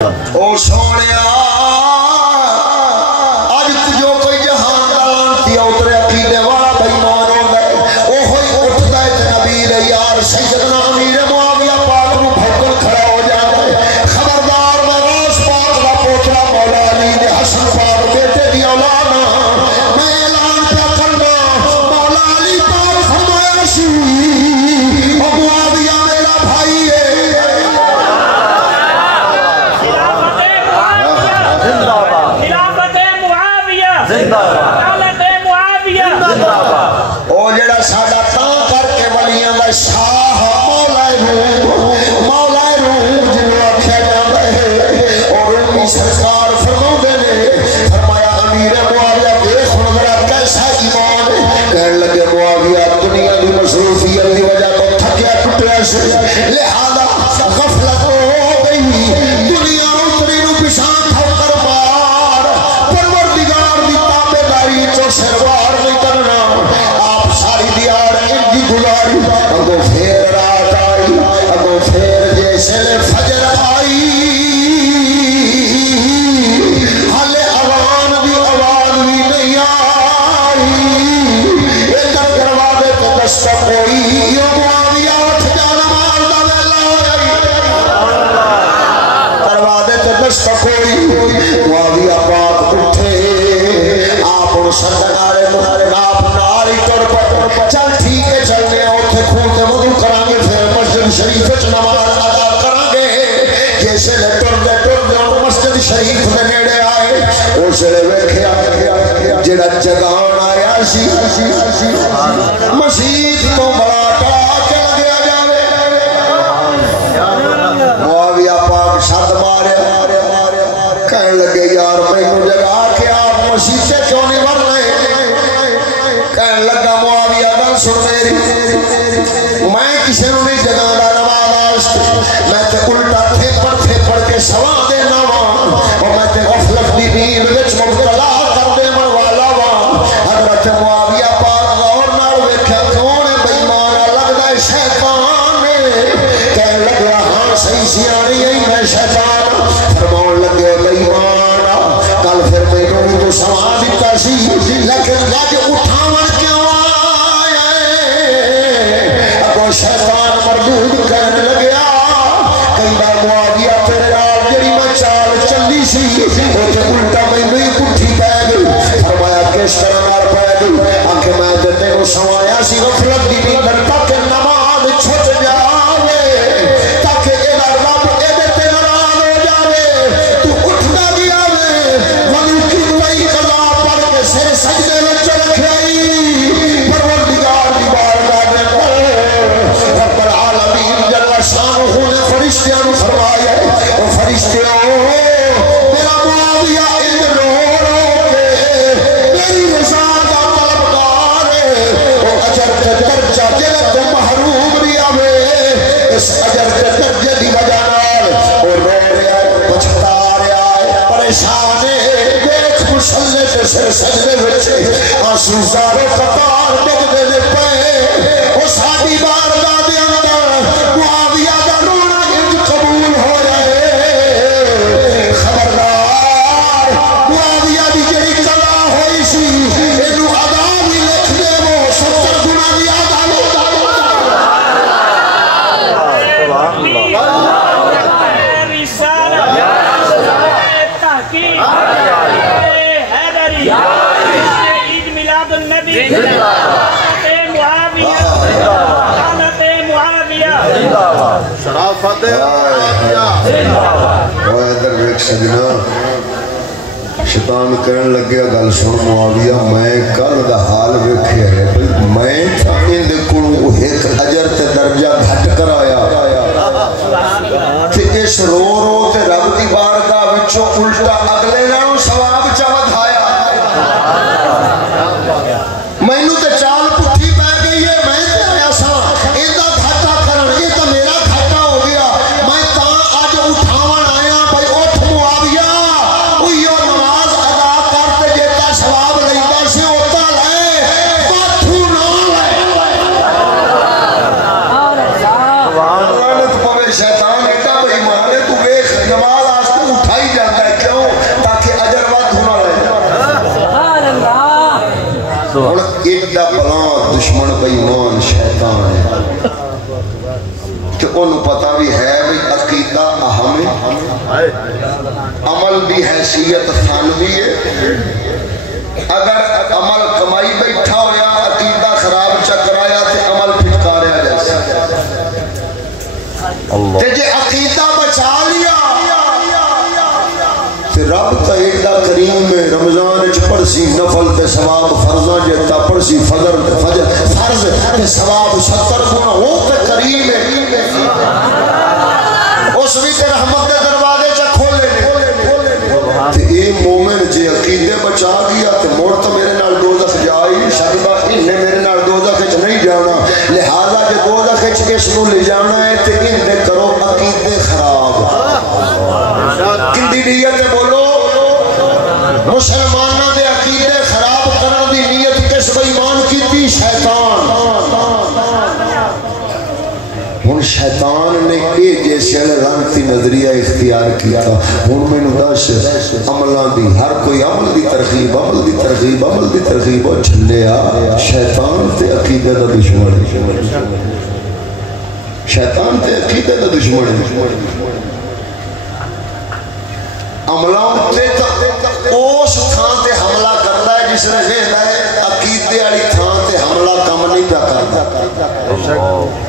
او سونیا اج جو کوئی جہان دا لانتی اترے عقیدے والا بے ایمان ہوندا ہے اوہی اٹھدا ہے تے نبی دے یار سیدنا امیر معاویہ پاک نو پھکڑ کھڑا ہو جاندا ہے خبردار میں غوث پاک دا پوترا مولا علی دے حسن پاک بیٹے دی اولاد میں اعلان کیا کرنا مولا علی پاک فرمایا سی او معاویہ میرا بھائی ہے او جڑا ساڈا تاں کر کے ولیاں دا شاہ مولا روم جنوں آکھیا جاندا ہے اور رومی سرکار فرماوندے نے فرمایا امیر معاویہ دیکھ ہن ذرا کیسا ایمان ہے کہن لگے معاویہ دنیا دی مصروفیت دی وجہ تو تھکیا ٹٹیا سی لہذا غفلت ہو گئی دنیا اتری نو پچھان ٹھوکر مار پروردگار دی تابعداری چوں سروار نہیں کرنا آپ ساری دیار انجی گزاری اگو پھر رات آئی اگو پھر جیسے فجر آئی حالے عوان دی آواز بھی نہیں آئی ادھر دروازے تے دستک ہوئی معاویہ اٹھ جا نماز دا ویلا دروازے تے دستک ہوئی معاویہ پاک اٹھے آپ سردنارے ناپ ناری ٹر پڑ چل ٹھیک ہے چلنے اوتھے کھول کے وضو کرانگے پھر مسجد شریف وچ نماز ادا کرانگے جیسے لے ٹر دے مسجد شریف دے نیڑے آئے اس لے ویکھیا جڑا جگان آیا سی مسجد تو بڑا ٹا کے لگیا جاوے معاویہ پاک شد مارے کہنے لگے یار مینوں جگا کے آپ مسجد سے کیوں نہیں بن رہے کہنے لگا معاویہ گل سن میری میں کسی نو نہیں جگہ دا نماز میں تے الٹا تھیپڑ کے سوا دینا وا اور میں تے غفلت دی نیند وچ مبتلا کر دین والا وا حضرت معاویہ پاک غور نال ویکھیا کون ہے بے ایمان لگدا ہے شیطان کہنے لگا ہاں صحیح سیاںی ہے میں شیطان فرمان لگے بے ایمان کل پھر مینوں بھی تو سوا دیتا سی لیکن اج اٹھاون کیوں آیا اگو شیطان مردود کہنے لگیا کئی بار معاویہ تیرے نال جڑی میں چال چلی سی اوتے الٹا مینوں ہی پٹھی پے گئی فرمایا کس طرح نال پے گئی آکھے میں تے تینوں سوایا سی غفلت دی نیند تاکہ نماز چھٹ جاوے تاکہ اے رب اے تے ناراض ہو جاوے تو اٹھدا گیا وے وضو کی پئی قضا پڑھ کے سر سجدے وچ رکھائی پروردگار دی بارگاہ میں رب العالمین جل شانہ نے فرشتیاں نو فرمایا او فرشتیو میرا معاویہ ان رو کے میری رضا دا طلبگار ہے او اجر تے درجہ جڑا تو محروم بھی آوے اس اجر تے درجے دی وجہ نال او رو رہا ہے پچھتا رہا ہے پریشان ہے دیکھ مسلے تے سر سجدے وچ آنسو زارو قطار ڈگدے نے پے او ساڈی بارگاہ دے اندر معاویہ دا رونا انج قبول ہو جائے خبردار معاویہ دی جڑی قضا ہوئی سی اینو ادا بھی لکھ دے وہ 70 گنا دی ادا شرافت شیطان کہنے لگیا گل سن معاویہ میں کل دا حال ویکھیا ہے میں اند کولوں ایک اجر تے درجہ گھٹ کرایا تے اس رو رو تے رب دی بارگاہ وچوں الٹا اگلے نالوں ثواب چا ودھایا مینوں تے چال پٹھی پے گئی ہے میں تے آیا سا ایندا گھاٹا کرن یہ تے میرا گھاٹا ہو گیا میں تاں اج اٹھاون آیا بھائی اٹھ معاویہ اوہی نماز ادا کر تے جیتا ثواب لیندا سی اوتا لے باتھو نہ لے سبحان اللہ لعنت پوے شیطان ایڈا بے ایمان ہے تو ویکھ نماز واسطے ہوں ایڈا بلا دشمن بےمان شیطان ہے تو انہوں پتا بھی ہے بھئی عقیدہ اہم ہے، عمل بھی حیثیت ثانوی ہے. اگر عمل کمائی بیٹھا ہویا عقیدہ خراب چکرایا تے عمل پھٹکاریا جیسا تے جے عقیدہ بچا لیا تے رب تا ایڈا کریم میں رمضان اچ پڑھسی نفل تے ثواب فرضاں جتا پڑھسی فجر فرض تے ثواب 70 گنا وہ تے کریم ہے. اس بھی تے رحمت دے دروازے چ کھولے نے تے اے مومن جے عقیدے بچا گیا تے موڑ تو میرے نال دوزخ جا ہی نہیں سکدا. انہیں میرے نال دوزخ وچ نہیں جانا، لہذا جے دوزخ وچ اس نوں لے جانا ہے تے انہیں کرو عقیدے خراب. کندی نیت بولو مسلمانوں دے عقیدے خراب کرن دی نیت کس بے ایمان کیتی؟ شیطان. ہن شیطان نے یہ جیسے لعنتی نظریہ اختیار کیا. ہن مینوں دس عملاں دی ہر کوئی عمل دی ترغیب عمل دی ترغیب عمل دی ترغیب او چھلیا. شیطان تے عقیدے دا دشمن ہے. شیطان تے عقیدے دا دشمن ہے. عملاں تے اس تھان تے حملہ کرتا ہے جس نے کہتا ہے عقیدے والی تھان تے حملہ کم نہیں پیا کرتا.